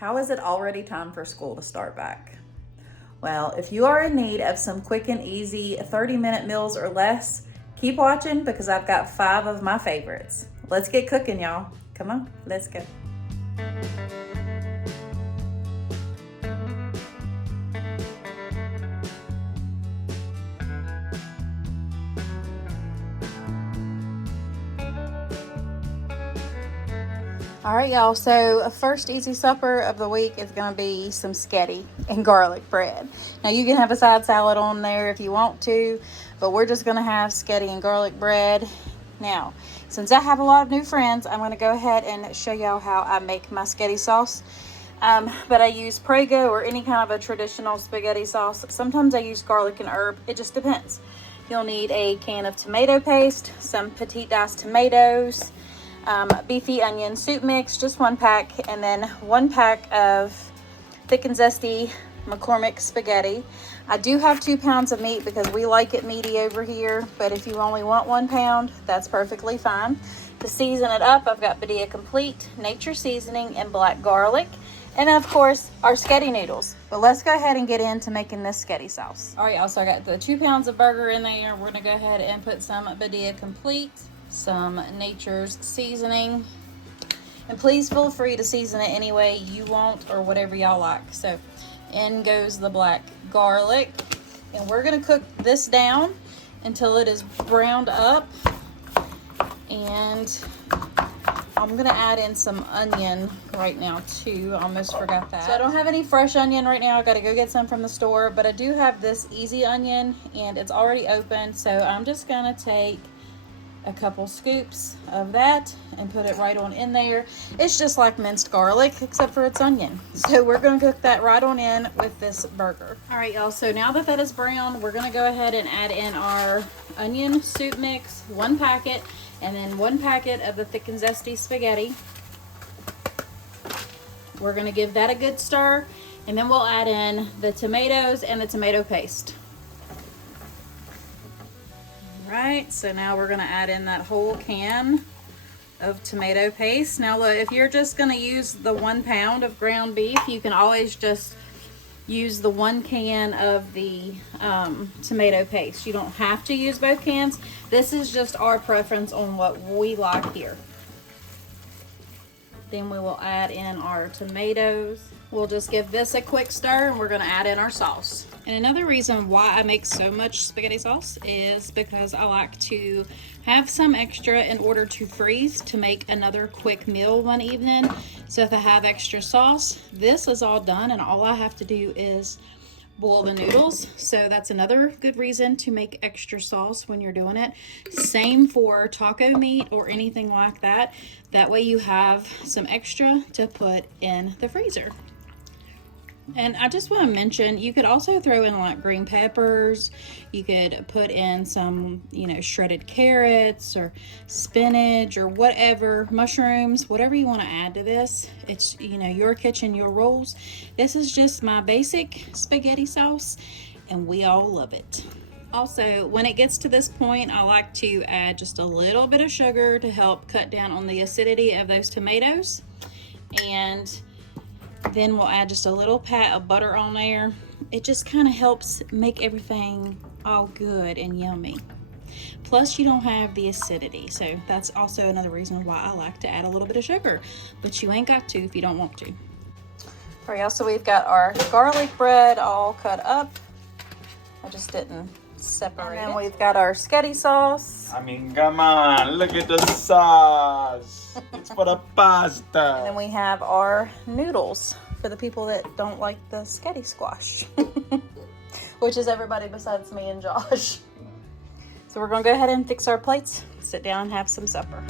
How is it already time for school to start back? Well, if you are in need of some quick and easy 30-minute meals or less, keep watching because I've got 5 of my favorites. Let's get cooking, y'all. Come on, let's go. All right, y'all, so first easy supper of the week is going to be some sketty and garlic bread. Now, you can have a side salad on there if you want to, but we're just going to have sketty and garlic bread. Now, since I have a lot of new friends, I'm going to go ahead and show y'all how I make my sketty sauce. But I use Prego or any kind of a traditional spaghetti sauce. Sometimes I use garlic and herb. It just depends. You'll need a can of tomato paste, some petite diced tomatoes, beefy onion soup mix, just 1 pack, and then 1 pack of thick and zesty McCormick spaghetti. I do have 2 pounds of meat because we like it meaty over here, but if you only want 1 pound, that's perfectly fine. To season it up, I've got Badia Complete, Nature Seasoning, and black garlic, and then of course our sketty noodles. But let's go ahead and get into making this sketty sauce. All right, y'all, so I got the 2 pounds of burger in there. We're gonna go ahead and put some Badia Complete, some Nature's Seasoning, and please feel free to season it any way you want or whatever y'all like. So in goes the black garlic, and we're gonna cook this down until it is browned up. And I'm gonna add in some onion right now too. Almost forgot that. So I don't have any fresh onion right now. I gotta go get some from the store, but I do have this easy onion and it's already open. So I'm just gonna take a couple scoops of that and put it right on in there. It's just like minced garlic except for it's onion. So we're going to cook that right on in with this burger. All right, y'all, so now that that is brown, we're going to go ahead and add in our onion soup mix, 1 packet, and then 1 packet of the thick and zesty spaghetti. We're going to give that a good stir, and then we'll add in the tomatoes and the tomato paste. Right, so now we're going to add in that whole can of tomato paste. Now look, if you're just going to use the 1 pound of ground beef, you can always just use the 1 can of the tomato paste. You don't have to use both cans. This is just our preference on what we like here. Then we will add in our tomatoes. We'll just give this a quick stir and we're going to add in our sauce. And another reason why I make so much spaghetti sauce is because I like to have some extra in order to freeze to make another quick meal one evening. So if I have extra sauce, this is all done and all I have to do is boil the noodles. So that's another good reason to make extra sauce when you're doing it. Same for taco meat or anything like that. That way you have some extra to put in the freezer. And I just want to mention, you could also throw in like green peppers. You could put in some, shredded carrots or spinach or whatever, mushrooms, whatever you want to add to this. It's, your kitchen, your rules. This is just my basic spaghetti sauce and we all love it. Also, when it gets to this point, I like to add just a little bit of sugar to help cut down on the acidity of those tomatoes. And then we'll add just a little pat of butter on there. It just kind of helps make everything all good and yummy. Plus you don't have the acidity. So that's also another reason why I like to add a little bit of sugar. But you ain't got to if you don't want to. All right, y'all, so we've got our garlic bread all cut up. I just didn't separate it. And then we've got our sketty sauce. I mean, come on, look at the sauce. It's for the pasta. And then we have our noodles for the people that don't like the sketty squash, which is everybody besides me and Josh. So we're gonna go ahead and fix our plates, sit down and have some supper.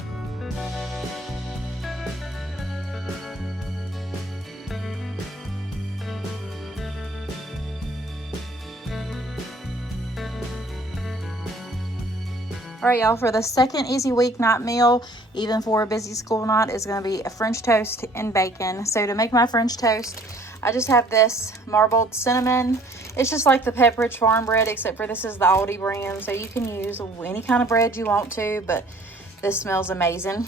All right, y'all, for the second easy weeknight meal, even for a busy school night, is going to be a French toast and bacon. So to make my French toast, I just have this marbled cinnamon. It's just like the Pepperidge Farm bread, except for this is the Aldi brand. So you can use any kind of bread you want to, but this smells amazing.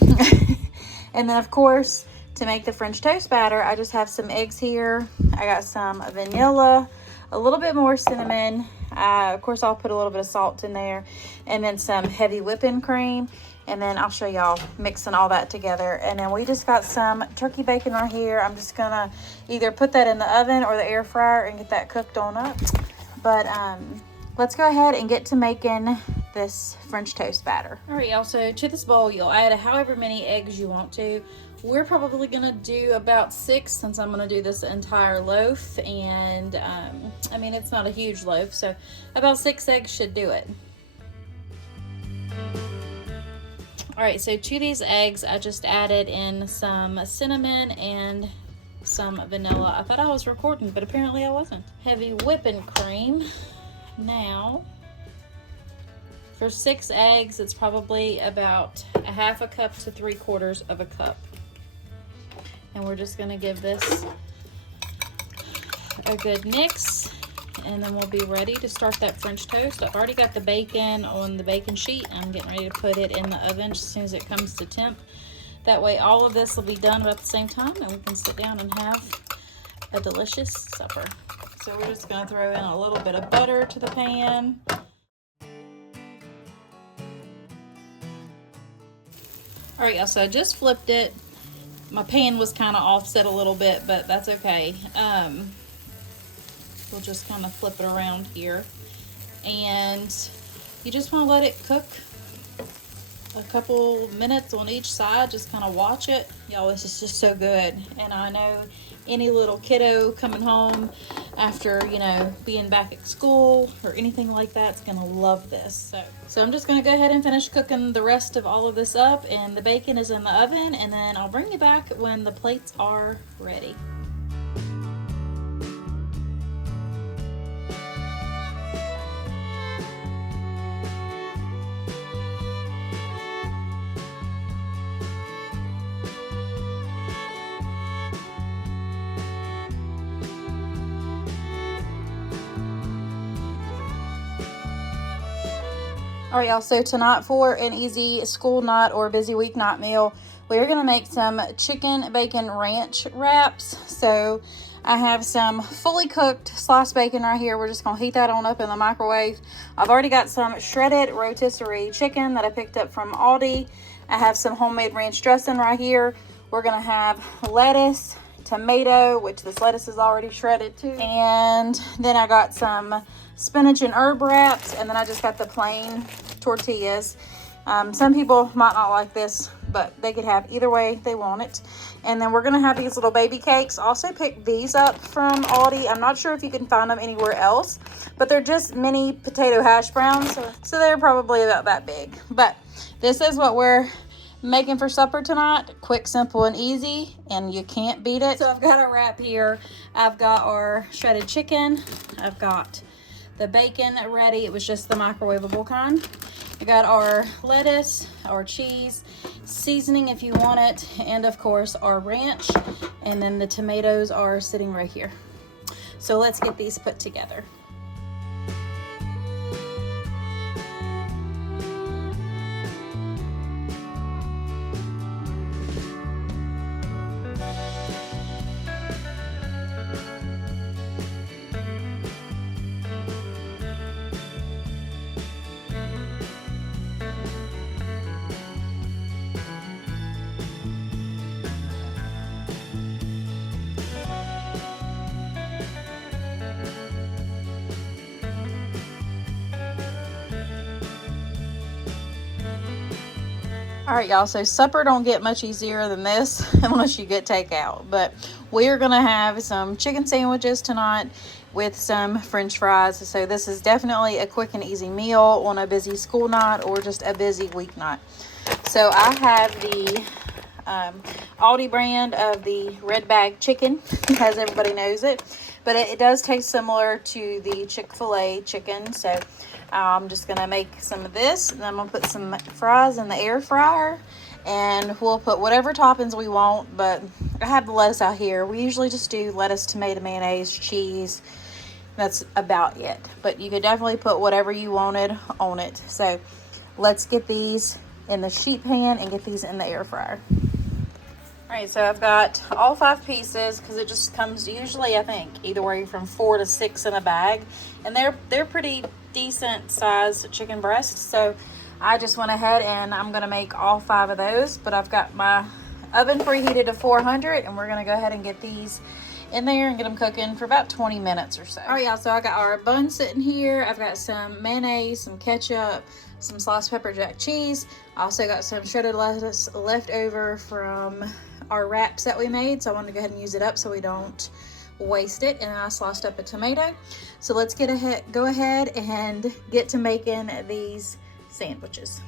And then, of course, to make the French toast batter, I just have some eggs here. I got some vanilla, a little bit more cinnamon. Of course, I'll put a little bit of salt in there, and then some heavy whipping cream. And then I'll show y'all mixing all that together. And then we just got some turkey bacon right here. I'm just gonna either put that in the oven or the air fryer and get that cooked on up. But let's go ahead and get to making this French toast batter. All right, y'all, so to this bowl, you'll add however many eggs you want to. We're probably gonna do about 6 since I'm gonna do this entire loaf. And I mean, it's not a huge loaf, so about 6 eggs should do it. All right, so to these eggs, I just added in some cinnamon and some vanilla. I thought I was recording, but apparently I wasn't. Heavy whipping cream. Now, for 6 eggs, it's probably about a 1/2 cup to 3/4 of a cup. And we're just gonna give this a good mix, and then we'll be ready to start that French toast. I've already got the bacon on the baking sheet. I'm getting ready to put it in the oven as soon as it comes to temp. That way all of this will be done about the same time, and we can sit down and have a delicious supper. So we're just gonna throw in a little bit of butter to the pan. All right, y'all, so I just flipped it. My pan was kind of offset a little bit, but that's okay. We'll just kind of flip it around here, and you just want to let it cook a couple minutes on each side. Just kind of watch it. Y'all, this is just so good. And I know any little kiddo coming home after, you know, being back at school or anything like that is gonna love this. So I'm just gonna go ahead and finish cooking the rest of all of this up, and the bacon is in the oven, and then I'll bring you back when the plates are ready. All right, y'all, so tonight for an easy school night or busy weeknight meal, we're gonna make some chicken bacon ranch wraps. So I have some fully cooked sliced bacon right here. We're just gonna heat that on up in the microwave. I've already got some shredded rotisserie chicken that I picked up from Aldi. I have some homemade ranch dressing right here. We're gonna have lettuce, tomato, which this lettuce is already shredded too. And then I got some spinach and herb wraps, and then I just got the plain tortillas. Some people might not like this, but they could have either way they want it. And then we're gonna have these little baby cakes. Also picked these up from Aldi. I'm not sure if you can find them anywhere else, but they're just mini potato hash browns, so they're probably about that big. But this is what we're making for supper tonight. Quick, simple, and easy, and you can't beat it. So I've got a wrap here. I've got our shredded chicken. I've got the bacon ready. It was just the microwavable kind. I got our lettuce, our cheese, seasoning if you want it, and of course our ranch, and then the tomatoes are sitting right here. So let's get these put together. All right, y'all, so supper don't get much easier than this unless you get takeout. But we are gonna have some chicken sandwiches tonight with some French fries. So this is definitely a quick and easy meal on a busy school night or just a busy weeknight. So I have the Aldi brand of the red bag chicken, as everybody knows it, but it does taste similar to the Chick-fil-A chicken. So I'm just gonna make some of this, and I'm gonna put some fries in the air fryer, and we'll put whatever toppings we want. But I have the lettuce out here. We usually just do lettuce, tomato, mayonnaise, cheese. That's about it, but you could definitely put whatever you wanted on it. So let's get these in the sheet pan and get these in the air fryer. All Alright, so I've got all 5 pieces because it just comes usually, I think, either way from 4 to 6 in a bag. And they're pretty decent sized chicken breasts. So I just went ahead and I'm going to make all 5 of those. But I've got my oven preheated to 400 and we're going to go ahead and get these in there and get them cooking for about 20 minutes or so. Alright, y'all, so I got our bun sitting here. I've got some mayonnaise, some ketchup, some sliced pepper jack cheese. I also got some shredded lettuce left over from our wraps that we made, so I wanted to go ahead and use it up so we don't waste it. And I sliced up a tomato. So let's go ahead and get to making these sandwiches.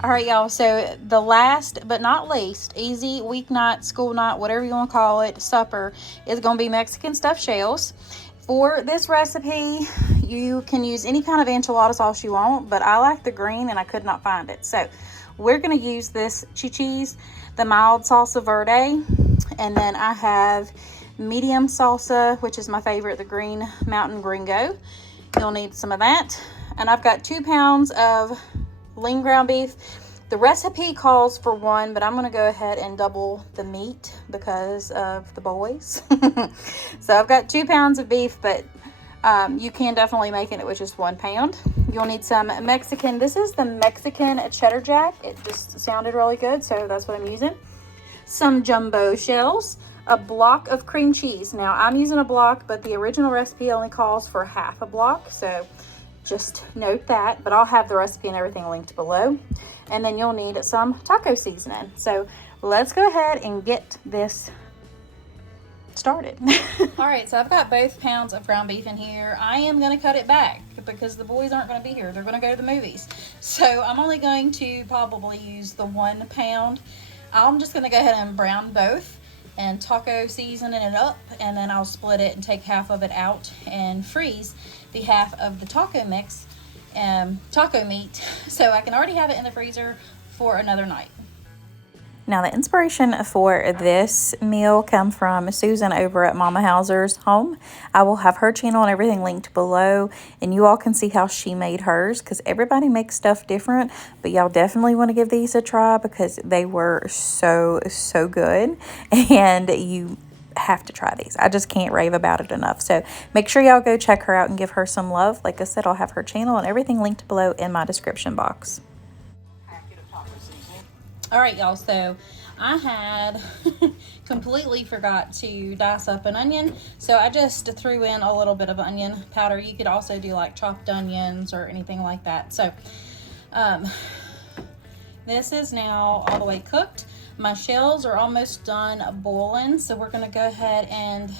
All right, y'all, so the last but not least, easy weeknight, school night, whatever you want to call it, supper, is going to be Mexican stuffed shells. For this recipe, you can use any kind of enchilada sauce you want, but I like the green and I could not find it. So we're going to use this cheese, the mild salsa verde, and then I have medium salsa, which is my favorite, the green mountain gringo. You'll need some of that. And I've got 2 pounds of lean ground beef. The recipe calls for 1, but I'm going to go ahead and double the meat because of the boys. So I've got 2 pounds of beef, but you can definitely make it with just 1 pound. You'll need some Mexican. This is the Mexican cheddar jack. It just sounded really good, so that's what I'm using. Some jumbo shells, a block of cream cheese. Now I'm using a block, but the original recipe only calls for half a block, so just note that, but I'll have the recipe and everything linked below. And then you'll need some taco seasoning. So let's go ahead and get this started. All right, so I've got both pounds of ground beef in here. I am going to cut it back because the boys aren't going to be here. They're going to go to the movies. So I'm only going to probably use the 1 pound. I'm just going to go ahead and brown both and taco seasoning it up, and then I'll split it and take half of it out and freeze the half of the taco mix, taco meat, so I can already have it in the freezer for another night. Now the inspiration for this meal come from Susan over at Mama Hauser's home. I will have her channel and everything linked below, and you all can see how she made hers because everybody makes stuff different, but y'all definitely want to give these a try because they were so good, and you have to try these. I just can't rave about it enough. So make sure y'all go check her out and give her some love. Like I said, I'll have her channel and everything linked below in my description box. All right, y'all, so I had completely forgot to dice up an onion, so I just threw in a little bit of onion powder. You could also do like chopped onions or anything like that. So this is now all the way cooked. My shells are almost done boiling, so we're going to go ahead and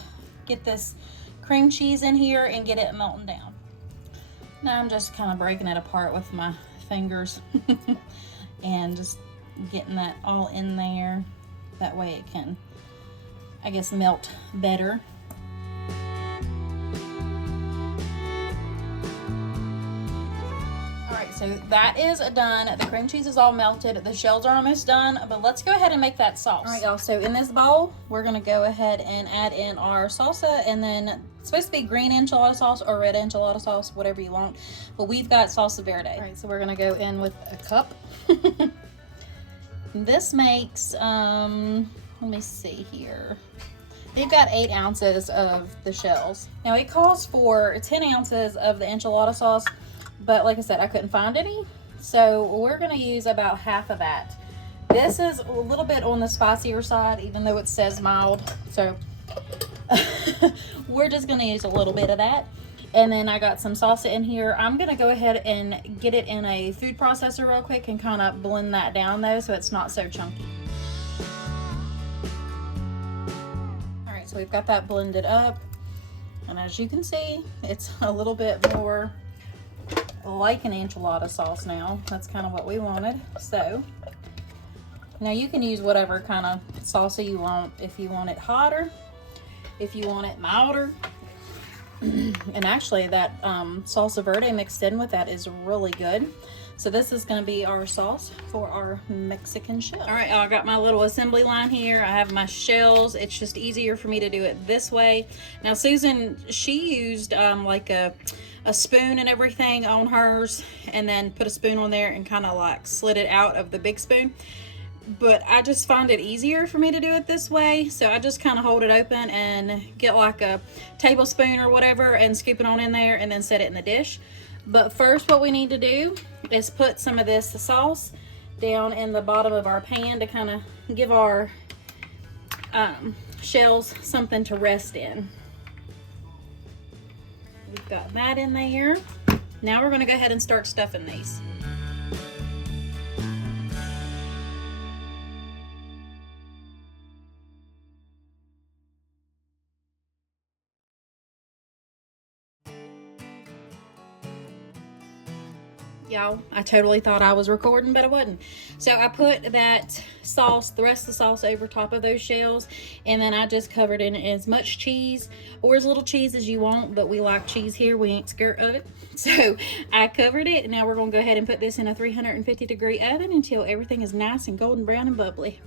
get this cream cheese in here and get it melting down. Now I'm just kind of breaking it apart with my fingers and just getting that all in there. That way it can, I guess, melt better. So that is done. The cream cheese is all melted. The shells are almost done, but let's go ahead and make that sauce. All right, y'all, so in this bowl, we're gonna go ahead and add in our salsa, and then it's supposed to be green enchilada sauce or red enchilada sauce, whatever you want, but we've got salsa verde. All right, so we're gonna go in with a cup. This makes, let me see here. They've got 8 ounces of the shells. Now it calls for 10 ounces of the enchilada sauce, but like I said, I couldn't find any, so we're going to use about half of that. This is a little bit on the spicier side, even though it says mild, so we're just going to use a little bit of that. And then I got some salsa in here. I'm going to go ahead and get it in a food processor real quick and kind of blend that down though, so it's not so chunky. All right, so we've got that blended up, and as you can see, it's a little bit more like an enchilada sauce now. That's kind of what we wanted. So now you can use whatever kind of salsa you want. If you want it hotter, if you want it milder. And actually that salsa verde mixed in with that is really good. So this is going to be our sauce for our Mexican shell. All right, I got my little assembly line here. I have my shells. It's just easier for me to do it this way. Now Susan, she used like a spoon and everything on hers, and then put a spoon on there and kind of like slid it out of the big spoon. But I just find it easier for me to do it this way. So I just kind of hold it open and get like a tablespoon or whatever and scoop it on in there and then set it in the dish. But first what we need to do is put some of this sauce down in the bottom of our pan to kind of give our shells something to rest in. We've got that in there. Now we're going to go ahead and start stuffing these. Y'all, I totally thought I was recording, but I wasn't. So I put that sauce, the rest of the sauce, over top of those shells, and then I just covered in as much cheese or as little cheese as you want, but we like cheese here. We ain't scared of it. So I covered it, and now we're gonna go ahead and put this in a 350-degree oven until everything is nice and golden brown and bubbly.